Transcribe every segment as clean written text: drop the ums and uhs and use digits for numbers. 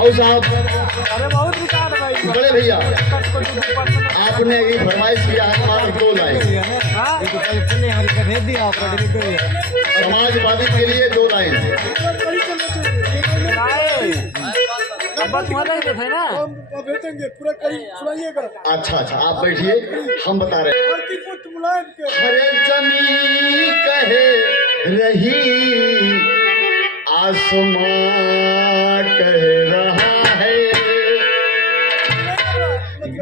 भाऊ साहब, अरे बहुत विचार भाई बड़े भैया, आपने अभी फरमाइश किया है मात्र 2 लाइन। समाजवादी के लिए 2 लाइन। थे ना भेजेंगे पूरा करी सुनाइएगा। अच्छा अच्छा, आप बैठिए, हम बता रहे हैं। हरे जमी कहे रही, आसमां कह रहा है,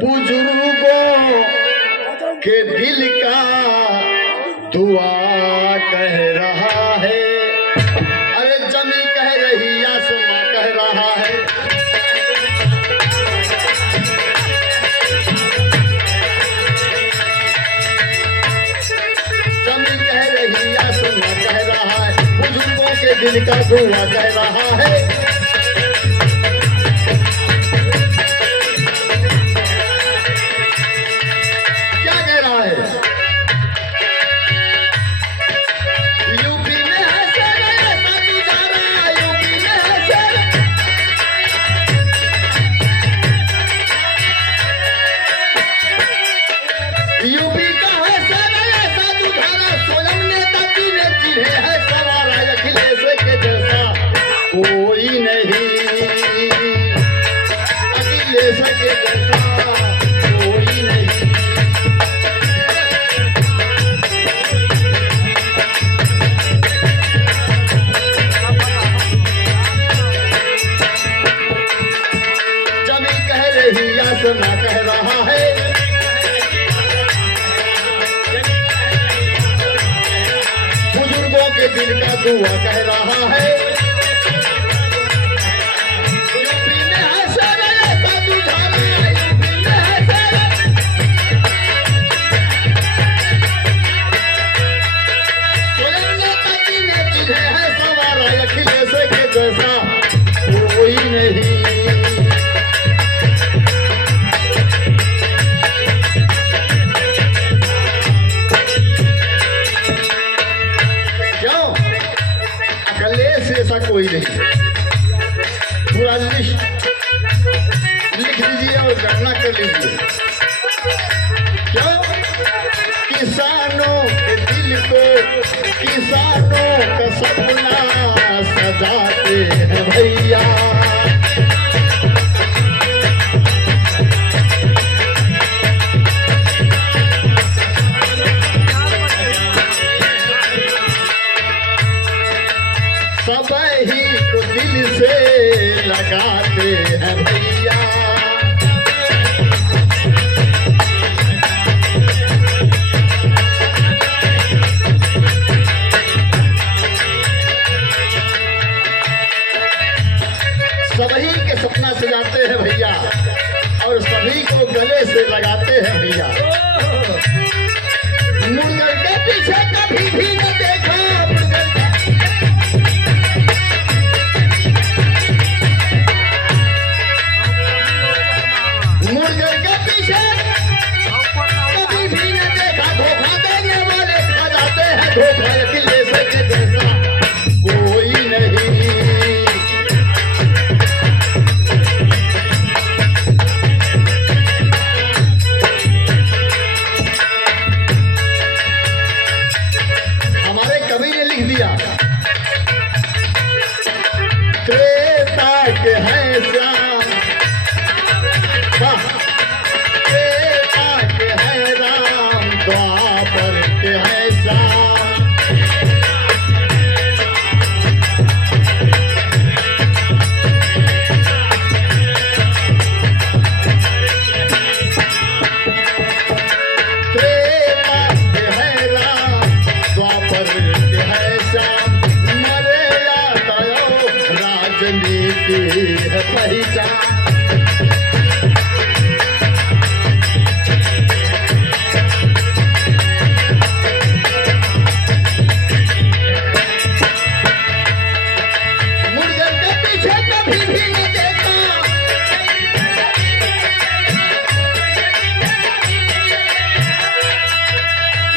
बुजुर्गों के दिल का दुआ कह रहा है। अरे जमी कह रही, आसमां कह रहा है, जमी कह रही, आसमां कह रहा है, बुजुर्गों के दिल का दुआ कह रहा है। आसमां कह रहा है, बुजुर्गों के दिल का दुआ कह रहा है। यूपी में है सर साधु धारा, यूपी में है सर, स्वयं नेता जी ने जिन्हें है सवारा, अखिलेश के जैसा कोई नहीं। ऐसा कोई नहीं। पूरा लिस्ट लिख लीजिए और गणना कर लीजिए। क्यों? किसानों के दिल को किसानों का सपना सजाते हैं भैया, सब ही तो दिल से लगाते हैं भैया। सभी के सपना सजाते हैं भैया और सभी को गले से लगाते हैं भैया। मुर्गर के पीछे कभी भी न देखा, मुर्गर के पीछे कभी भी न देखा, धोखा देने वाले खा जाते हैं धोखा, अखिलेश के जैसा कोई नहीं। हमारे कवि ने लिख दिया, त्रेता के हैं श्याम, त्रेता के हैं राम, द्वापर के हैं श्याम। त्रेता के हैं राम, द्वापर के हैं श्याम, मर्यादा और राजनीति है पहचान। मुर्गर के पीछे कभी भी न देखा,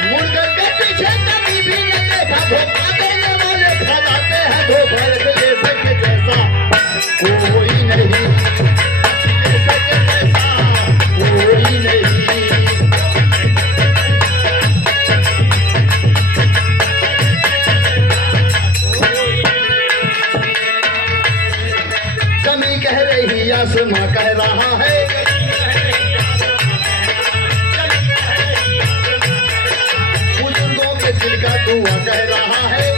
मुर्गर के पीछे कभी भी न देखा, धोखा देने वाले खा जाते हैं धोखा, अखिलेश के जैसा कोई नहीं। दिल का दुआ कह रहा है।